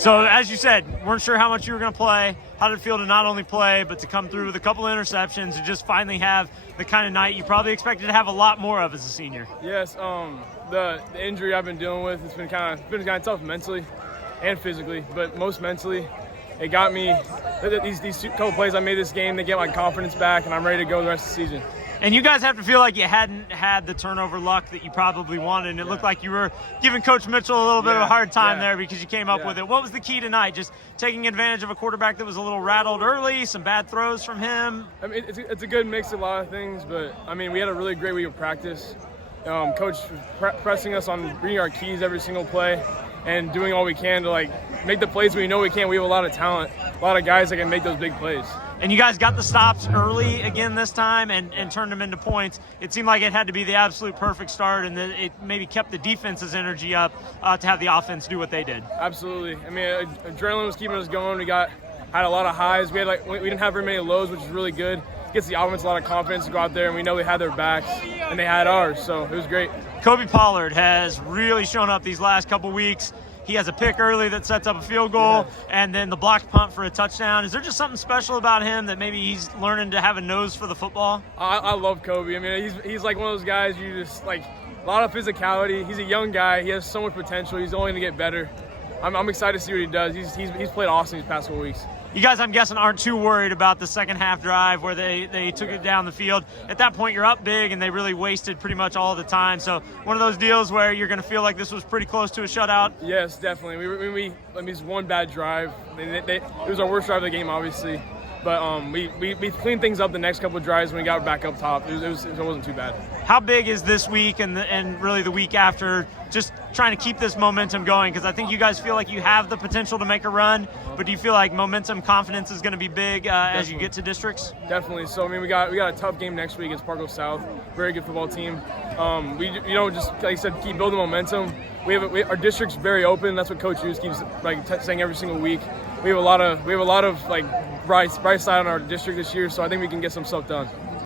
So as you said, weren't sure how much you were going to play. How did it feel to not only play, but to come through with a couple of interceptions and just finally have the kind of night you probably expected to have a lot more of as a senior? Yes, the injury I've been dealing with, it's been kind of tough mentally and physically, but most mentally. It got me, these couple plays I made this game, they get my confidence back, and I'm ready to go the rest of the season. And you guys have to feel like you hadn't had the turnover luck that you probably wanted, and it looked like you were giving Coach Mitchell a little bit of a hard time there because you came up with it. What was the key tonight? Just taking advantage of a quarterback that was a little rattled early, some bad throws from him? I mean, it's a good mix of a lot of things, but, I mean, we had a really great week of practice. Coach was pressing us on bringing our keys every single play and doing all we can to, make the plays we know we can. We have a lot of talent, a lot of guys that can make those big plays. And you guys got the stops early again this time and turned them into points. It seemed like it had to be the absolute perfect start, and that it maybe kept the defense's energy up to have the offense do what they did. Absolutely. I mean, adrenaline was keeping us going. We had a lot of highs. We didn't have very many lows, which is really good. It gets the offense a lot of confidence to go out there, and we know we had their backs, and they had ours, so it was great. Kobe Pollard has really shown up these last couple weeks. He has a pick early that sets up a field goal, and then the blocked punt for a touchdown. Is there just something special about him that maybe he's learning to have a nose for the football? I love Kobe. I mean, he's like one of those guys you just a lot of physicality. He's a young guy. He has so much potential. He's only going to get better. I'm excited to see what he does. He's played awesome these past couple weeks. You guys, I'm guessing, aren't too worried about the second half drive where they took it down the field. At that point, you're up big, and they really wasted pretty much all the time. So one of those deals where you're going to feel like this was pretty close to a shutout? Yes, definitely. We it's one bad drive. It was our worst drive of the game, obviously. But we cleaned things up the next couple of drives when we got back up top. It wasn't too bad. How big is this week and really the week after just trying to keep this momentum going? Because I think you guys feel like you have the potential to make a run, but do you feel like momentum, confidence is going to be big as you get to districts? Definitely. So, I mean, we got a tough game next week against Parkville South. Very good football team. Just like I said, keep building momentum. Our district's very open. That's what Coach Hughes keeps saying every single week. We have a lot of bright side on our district this year, so I think we can get some stuff done.